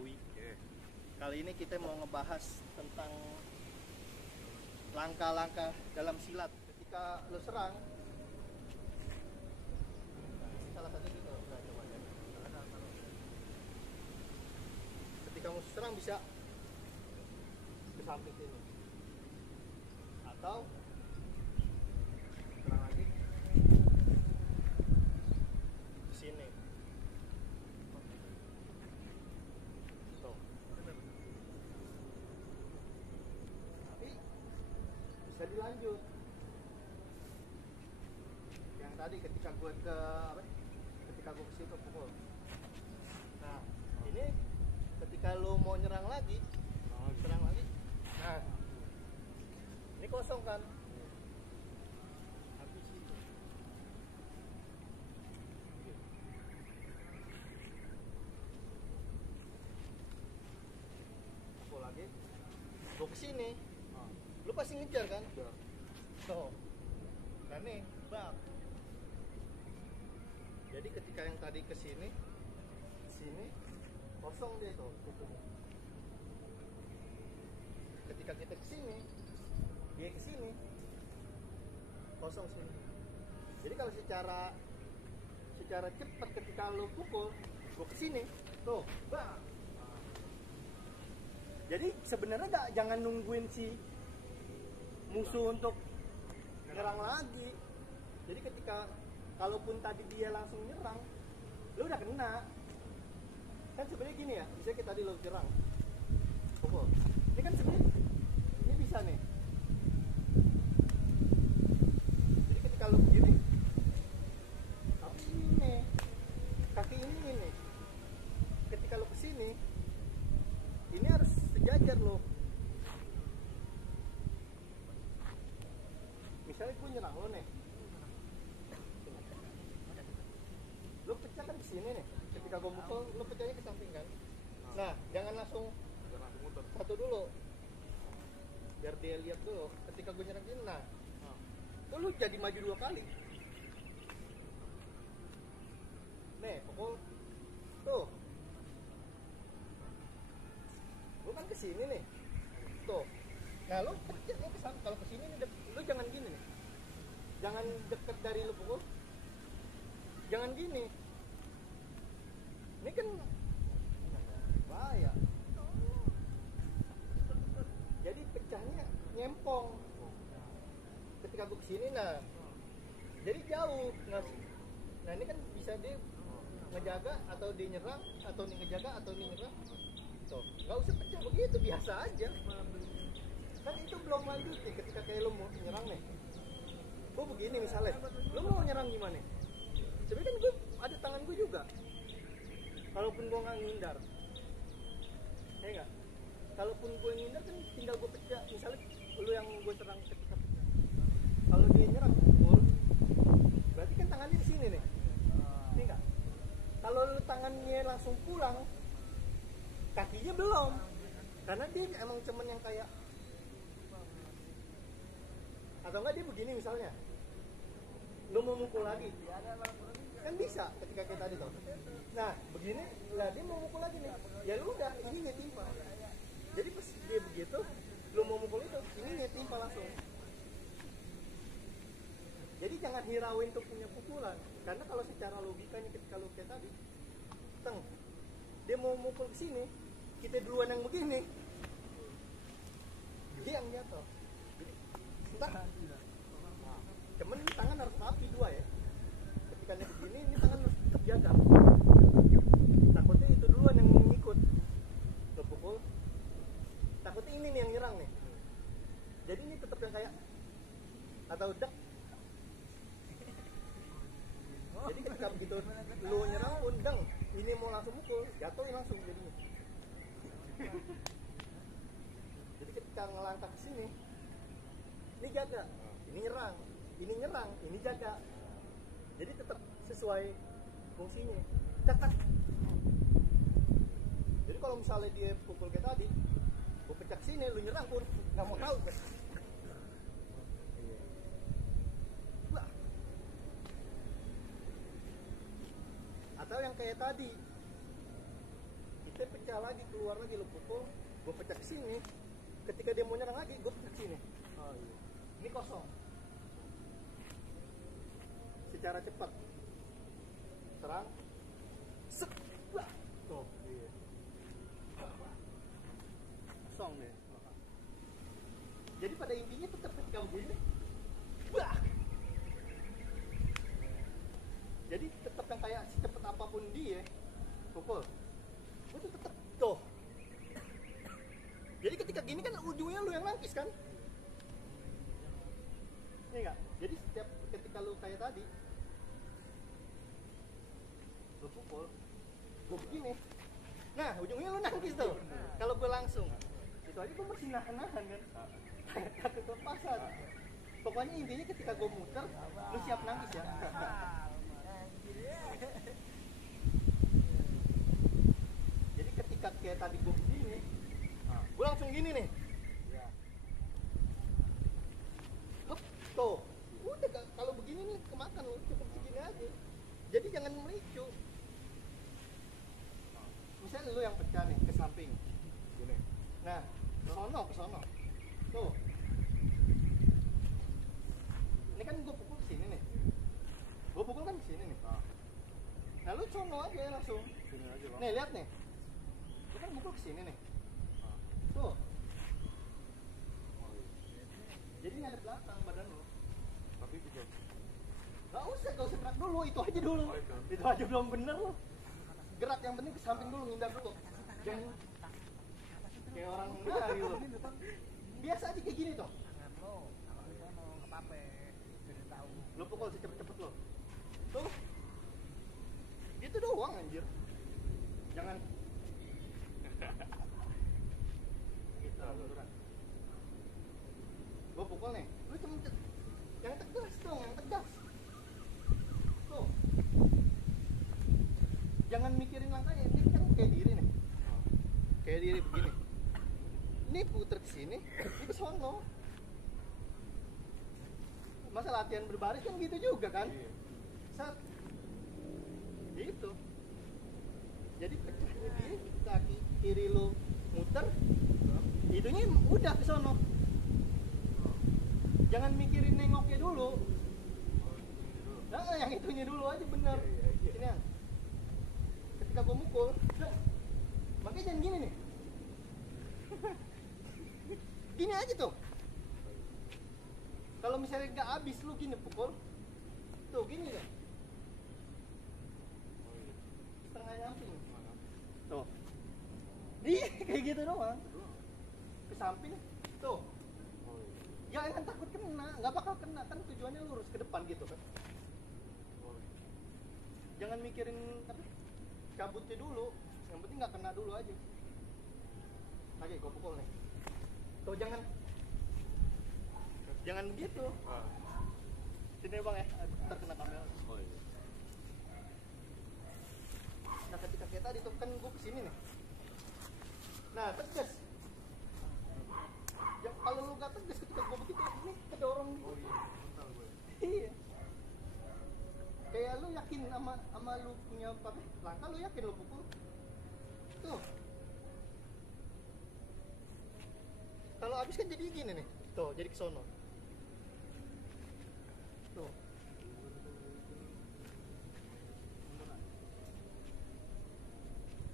Betawi. Kali ini kita mau ngebahas tentang langkah-langkah dalam silat ketika lo serang. Salah satu itu coba ya. Ketika mau serang bisa ke samping sini atau serang lagi ke sini. Tuh. Tapi bisa dilanjut. Yang tadi ketika gue ke apa? Ketika gue ke situ pukul. Nah, ini ketika lo mau nyerang lagi, serang lagi. Nah, ini kosong kan? Habis itu. Pukul lagi. Gue kesini. Lu pasti ngejar kan? Tuh. Nah nih, bang. Jadi ketika yang tadi kesini, sini kosong dia tuh pukulnya. Ketika kita kesini, dia kesini, kosong sini. Jadi kalau secara cepat ketika lu pukul, gua kesini, tuh, bang. Jadi sebenarnya jangan nungguin si musuh untuk nyerang lagi. Jadi ketika kalaupun tadi dia langsung nyerang, lu udah kena. Kan sebenarnya gini ya, misalnya kita tadi lu nyerang, pukul. Ini kan sebenarnya ini bisa nih. Jadi ketika lu begini, tapi ini kaki ini. Ketika lu kesini, ini harus sejajar lo. Misalnya gue nyerang lo nih, lo pecah kan kesini nih. Ketika gue mukul, lo pecahnya ke samping kan. Nah, jangan langsung satu dulu, biar dia lihat dulu. Ketika gue nyerang ini, nah, lo jadi maju 2 kali. Nih, pukul, tuh. Lo kan kesini nih, tuh. Nah, lo pecah lo kesana. Kalau kesini nih, lo jangan gini nih. Jangan deket dari lo pukul. Jangan gini. Ini kan bahaya. Jadi pecahnya nyempong. Ketika gue kesini, nah, jadi jauh. Nah ini kan bisa dia ngejaga atau dia nyerang, atau dia ngejaga atau dia nyerang. Tuh, nggak usah pecah begitu, biasa aja. Kan itu belum lanjut nih. Ketika kayak lo mau nyerang nih, gue begini misalnya, lo mau nyerang gimana? Sebenarnya kan gue ada tangan gue juga. Kalaupun gue nggak ngindar, ya nggak. Kalaupun gue ngindar kan tinggal gue pecah. Misalnya lo yang gue serang ketika pecah. Kalau dia nyerang pukul, berarti kan tangannya di sini nih, ini nggak. Kalau lo tangannya langsung pulang, kakinya belum, karena dia emang cuman yang kayak, atau enggak dia begini misalnya, lo mau mukul lagi, kan bisa ketika kayak tadi tuh. Nah begini, lah dia mau mukul lagi nih, ya lu udah ini nyetimpa. Jadi pas dia begitu, lo mau mukul itu, ini nyetimpa langsung. Jadi jangan hirauin tuh punya pukulan, karena kalau secara logikanya ketika lo kayak tadi, dia mau mukul ke sini, kita duluan yang begini, dia yang jatuh. Jadi, cuman ini tangan harus rapi 2 ya. Ketika dia begini, ini tangan harus tetap jaga. Takutnya itu duluan yang ngikut, lo pukul. Takutnya ini nih yang nyerang nih. Jadi ini tetap yang kayak atau dek. Jadi ketika begitu lo nyerang pun ini mau langsung mukul, jatuhin langsung jadinya. Jadi ketika ngelangkah ke sini, ini jaga, ini nyerang, ini jaga. Jadi tetap sesuai fungsinya. Cetak. Jadi kalau misalnya dia pukul kayak tadi, gue pecah sini, lu nyerang pun nggak mau tahu kan. Atau yang kayak tadi, kita pecah pecah lagi, keluar lagi, lu pukul, gue pecah ke sini. Ketika dia mau nyerang lagi, gue pecah ke sini. Oh iya. Ini kosong. Secara cepat. Serang. Set. Wah. Tuh. Iya. Kosong deh. Jadi pada intinya tetap ketika begini. Wah. Jadi tetap yang kayak secepat apapun dia pukul. Gue tuh tetap tuh. Jadi ketika gini kan ujungnya lu yang nangkis kan? Iya enggak? Jadi setiap ketika lu kayak tadi lu pukul, gue begini. Nah, ujungnya lu nangkis tuh. Kalau gue langsung, itu aja gue masih nahan-nahan kan. Takut lepasan. Pokoknya intinya ketika gue muter, lu siap nangkis ya. Jadi ketika kayak tadi gue begini, gue langsung gini nih. Hup, tuh, udah kalau begini nih kemakan lu cukup segini aja. Jadi jangan melicu. Misalnya lu yang pecah nih ke samping, gini. Nah, ke sono. Tuh. Ini kan gue pukul ke sini nih. Gue pukul kan ke sini nih. Nah, lu sono aja langsung. Sini aja bang. Nih, lihat nih. Lu kan pukul ke sini nih. Tuh. Jadi ngadep belakang badan lu. Tapi juga. Gak usah gerak dulu, itu aja dulu. Oh, itu. Itu aja belum bener lu. Gerak yang penting ke samping dulu, ngindar dulu. Jangan kayak orang nari lu. Biasa aja kayak gini tuh. Lu pukul secepet-cepet lu. Tuh. Gitu doang anjir. Jangan gitu, beneran. Gua pukul nih. Lu cuma yang tegas dong, yang tegas. Tuh. Jangan mikirin langkahnya, ini kan kayak diri nih. Kayak diri begini. Ini puter ke sini, ini ke sono. Masa latihan berbaris kan gitu juga kan? Set. Gitu. Jadi pecahnya di kaki kiri lu muter, itunya udah ke sono. Jangan mikirin nengoknya dulu. Nah, yang itunya dulu aja bener. Ini yang ketika gua mukul, makanya jangan gini nih. Gini aja tuh. Kalau misalnya nggak habis lu gini pukul, tuh gini deh. Setengah nyamping. Tuh. Iya, kayak gitu doang. Ke samping, tuh. Jangan takut kena, nggak bakal kena kan tujuannya lurus ke depan gitu kan. Jangan mikirin apa, cabutnya dulu, yang penting nggak kena dulu aja. Oke, gue pukul nih. Tuh jangan begitu. Sini bang ya, terkena kamera. Nah ketika kayak tadi tuh kan gue kesini nih. Nah tegas. Ya, kalau lu gak tegas ketika gue begitu, ini kedorong gitu. Iya. Kayak lu yakin sama lu punya apa? Langkah lu yakin lu pukul. Tuh. Kalau habis kan jadi gini nih. Tuh, jadi kesono. Tuh.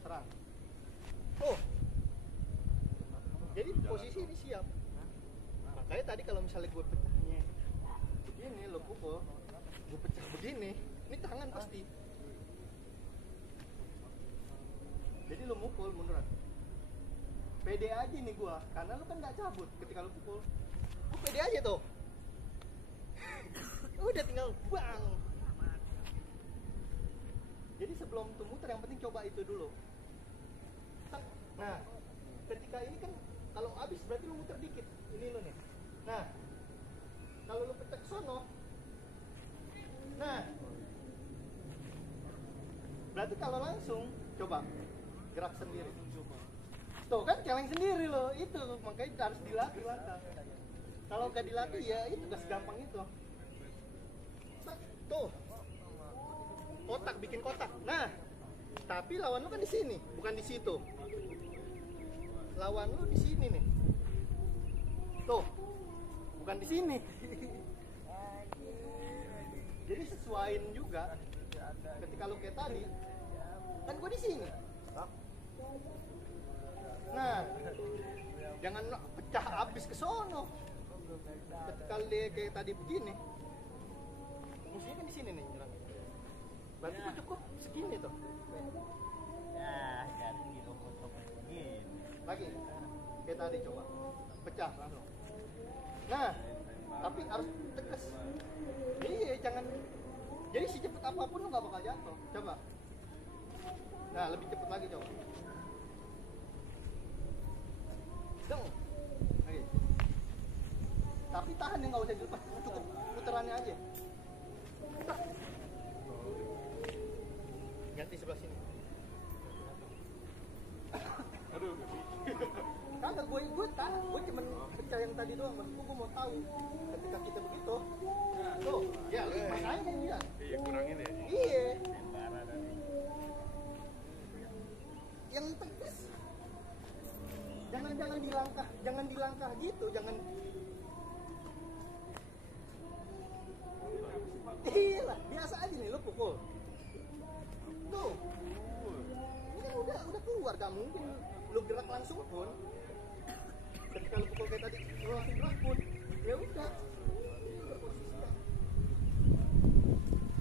Serang. Tuh. Jadi posisi ini siap. Makanya tadi kalau misalnya gue pecahnya begini, lo pukul, gue pecah begini, ini tangan pasti. Jadi lo mukul munduran. Pede aja nih gue, karena lo kan nggak cabut ketika lo pukul. Gue pede aja tuh. Udah tinggal bang. Jadi sebelum tuh muter yang penting coba itu dulu. Nah, ketika ini kan kalau habis berarti lu muter dikit. Ini lu nih. Nah, kalau lu pecah ke sono. Nah. Berarti kalau langsung coba gerak sendiri. Tuh kan celeng sendiri lo. Itu makanya harus dilatih langkah. Kalau gak dilatih ya itu gak segampang itu. Tuh. Kotak bikin kotak. Nah, tapi lawan lu kan di sini, bukan di situ. lawan lu di sini nih. Tuh, bukan di sini. Jadi sesuaiin juga. Ketika lu kayak tadi, kan gua di sini. Nah, jangan pecah habis ke sono. Ketika dia kayak tadi begini, musuhnya kan di sini nih nyerang. Berarti gua cukup segini tuh. Ya, jadi untuk begini. Lagi, kayak tadi coba pecah langsung. Nah, tapi harus tegas. Iya, jangan. Jadi secepat apapun lu nggak bakal jatuh. Coba. Nah, lebih cepat lagi coba. Dong. Lagi. Tapi tahan ya, nggak usah dilepas, cukup putarannya aja. Tak. Ganti sebelah sini. Aduh. Kagak, gue cuman pecah yang tadi doang, maksudku gue mau tahu ketika kita begitu. Tuh, ya lu makanya kan dia. Iya, kurangin ya. Iya. Yang tegas. Jangan dilangkah gitu, jangan. Iya lah, biasa aja nih lu pukul. Tuh. Ini kan udah keluar, gak mungkin lu gerak langsung pun. Ketika lu pukul kayak tadi, lu langsung gerak pun. Ya udah. Berposisi dah.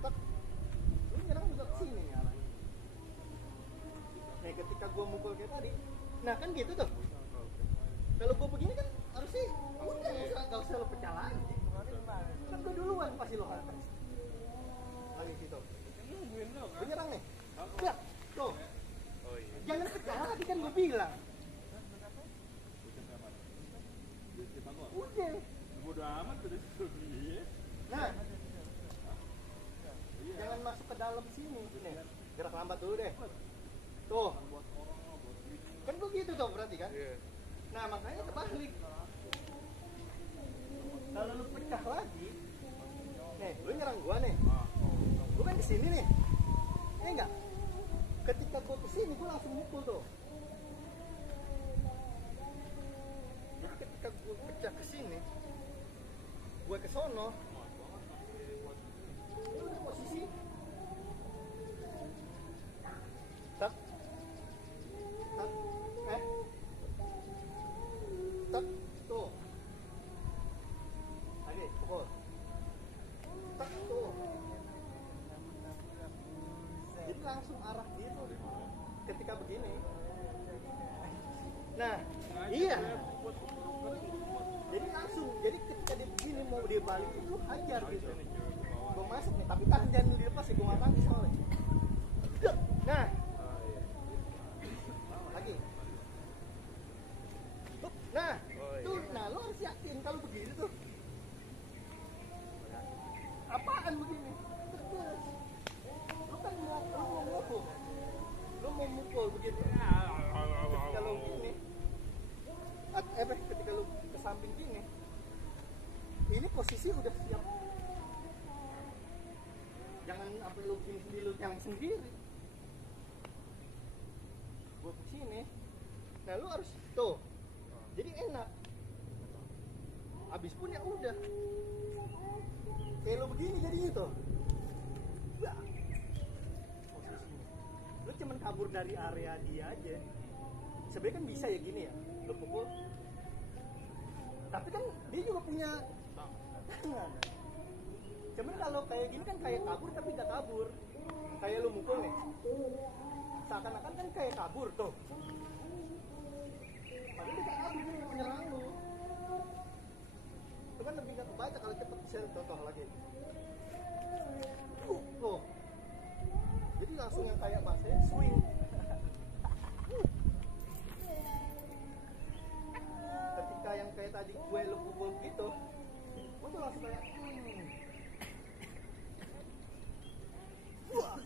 Tak. Lu nyerang juga kesini nih arahnya. Nih ketika gua mukul kayak tadi, nah kan gitu tuh. Kalau gua begini kan harusnya udah nggak usah lo pecah lagi. Kan gua duluan pasti lo atas. Lagi situ. Gua nyerang nih. Ya, tuh. Oh iya. Jangan pecah lagi kan gua bilang. Udah. Bodo amat udah dia. Nah. Jangan masuk ke dalam sini. Nih, gerak lambat dulu deh. Tuh. Kan begitu tuh berarti kan? Iya. Nah, makanya terbalik. Kalau lu pecah lagi, nih, lu nyerang gua nih. Gua kan kesini nih. Iya enggak? Ketika gua kesini, gua langsung mukul tuh. Jadi ketika gua pecah kesini, gua ke sono, lu udah posisi. Tak. Tak. Tak. Tuh. Lagi, pukul. Tak, tuh. Jadi langsung arah gitu. Ketika begini. Nah, iya. Jadi langsung. Jadi ketika dia begini mau dia balik itu hajar gitu. Gue masuk nih, tapi tahan jangan dilepas ya, gue nggak tangkis soalnya. Nah, lagi. Nah, tuh, nah lo harus yakin kalau begini tuh. Apaan begini? Tegas. Lo kan mau mukul. Lo mau mukul begitu. Ketika lo gini, ketika lo ke samping gini, ini posisi udah siap. Jangan sampai lo gini sendiri, lo yang sendiri. Gue kesini. Nah lo harus tuh. Jadi enak. Habis pun ya udah. Kayak lo begini jadinya tuh. Posisinya. Lo cuman kabur dari area dia aja. Sebenarnya kan bisa ya gini ya. Lo pukul. Tapi kan dia juga punya tangan. Cuman kalau kayak gini kan kayak kabur tapi gak kabur. Kayak lo mukul nih. Seakan-akan kan kayak kabur tuh. Padahal dia gak kabur, dia menyerang lu. Cuman lebih gak kebaca kalau cepet bisa contoh lagi. Loh. Jadi langsung yang kayak bahasanya swing. Ketika yang kayak tadi gue lu pukul gitu, gue tuh langsung kayak Wah.